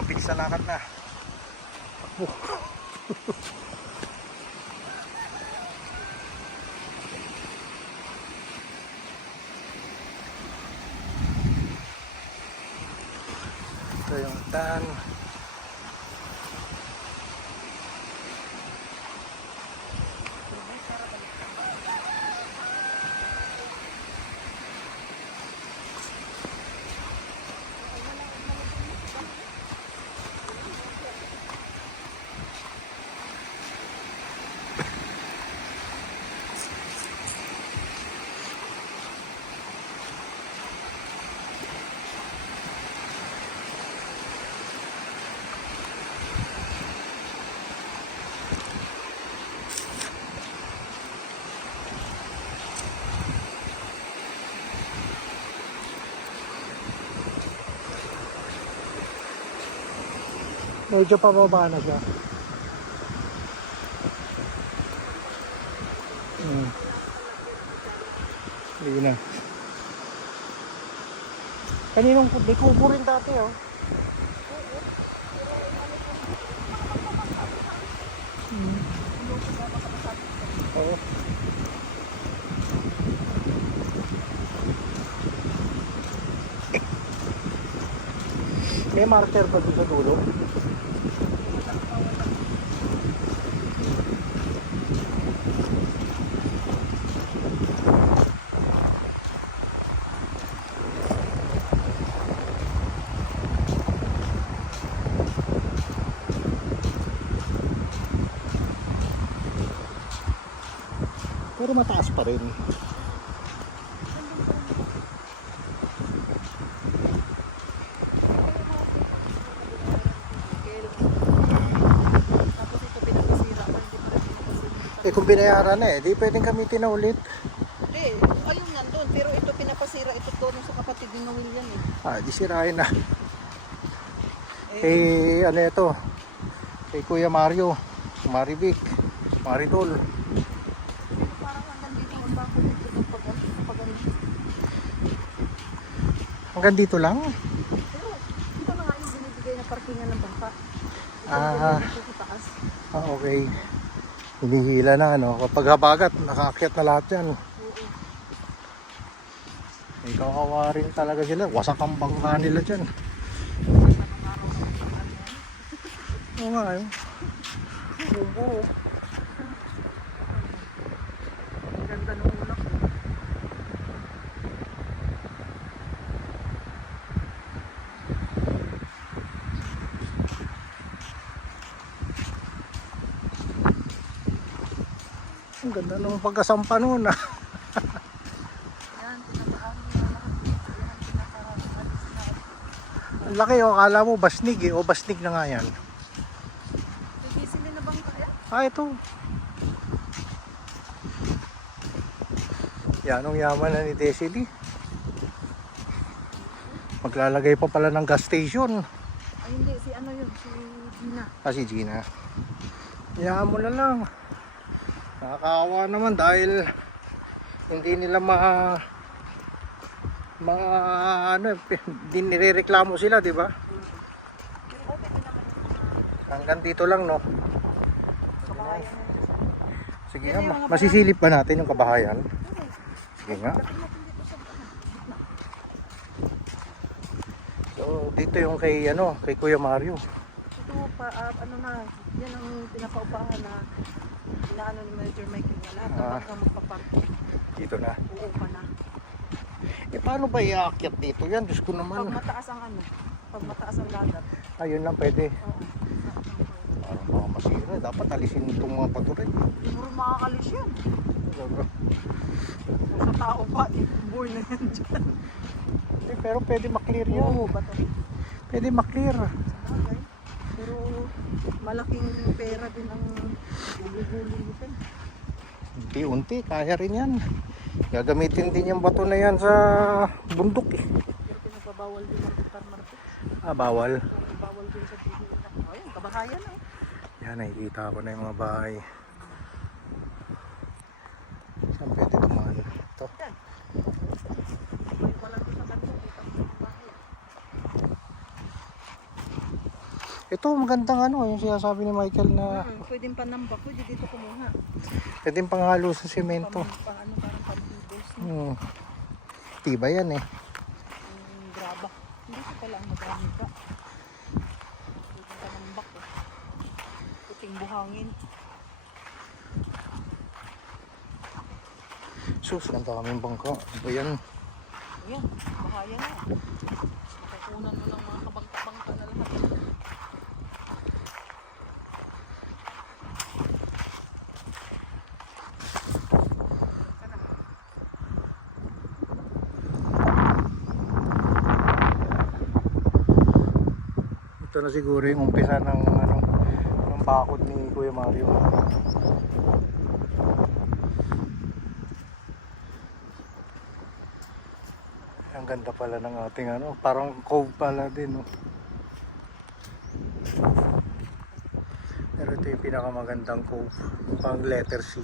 mabilis sa lakad na. Ito yung tan. Medyo pababa na siya. Hindi na. Kaninong may kubo rin dati oh. Oo. May marker pa dito sa dulo. Pero mataas pa rin. Eh kung binayaran na di pwedeng gamitin na ulit. Hindi, ayun nandun. Pero ito pinapasira, ito doon sa kapatid ni William Di sirain na. Ano ito? Kay Kuya Mario, Marivic, Maridol. Hanggang dito lang? Pero ito na nga yung binibigay na parkingan ng bangka. Okay. Hinihila na ano. Kapag habagat, nakaakyat na lahat yan. May kawawa rin talaga sila. Wasak ang bangka nila dyan. Oo nga yun. Oo. Ang ganda ng ulap. Ang ganda nung pagkasampa noon Yan, tinamaan mo na lahat. Ang laki akala mo basnig o basnig na nga yan. Nagisili na bangka yan? Ito. Yan ang yaman na ni Desili. Maglalagay pa pala ng gas station. Ay hindi, si ano yun, si Gina. Si Gina. Hayaan mo na lang. Nakakaawa naman dahil hindi nila hindi nirereklamo sila, di ba? Hanggang dito lang, no? Sige nga, masisilip ba natin yung kabahayan? Sige nga. So, dito yung kay Kuya Mario. Ito pa, yan ang pinapaupahan na inaano ni Manager Michael na lahat ng bangka magpapark. Dito na. Uupa na. Paano ba iaakyat dito yan? Diyos ko naman. Pag mataas ang dagat. Ayun lang pwede. Oo. Parang mga masira. Dapat alisin itong mga patuloy. Siguro makakalis yan. Sa tao pa, boy na yan dyan. Pero pwede maklear yan. Oo, bato. Pwede maklear. Okay. Pero malaking pera din ang gugulong dito. Unti-unti, kaya rin yan. Gagamitin din yung bato na yan sa bundok eh. Pero pinagbabawal din ang market. Bawal. Bawal din sa TV. Ayun, kabahayan eh. Yan, nakikita ko na yung mga bahay. Saan pwede dumaan? Ito. Yan. May walang din sa kanto. Dito ang bahay. Ito magandang ano, yung sinasabi ni Michael na Pwedeng panambak. Pwede dito kumuha. pwedeng panghalo sa semento. Ano, parang pantibos. Hmm. Tiba yan eh. Graba. Hindi ko pala ang madami ka. Pwedeng panambak. Puting buhangin. Sus, ganda kaming bangka. Ano ba yan? Ayan, bahaya na. Makukunan mo ng mga kabangka-bangka na lahat. Ito na siguro yung umpisa ng ano, ng bakod ni Kuya Mario. Ang ganda pala ng ating ano, parang cove pala din, no? Pero ito yung pinakamagandang cove, pang letter C.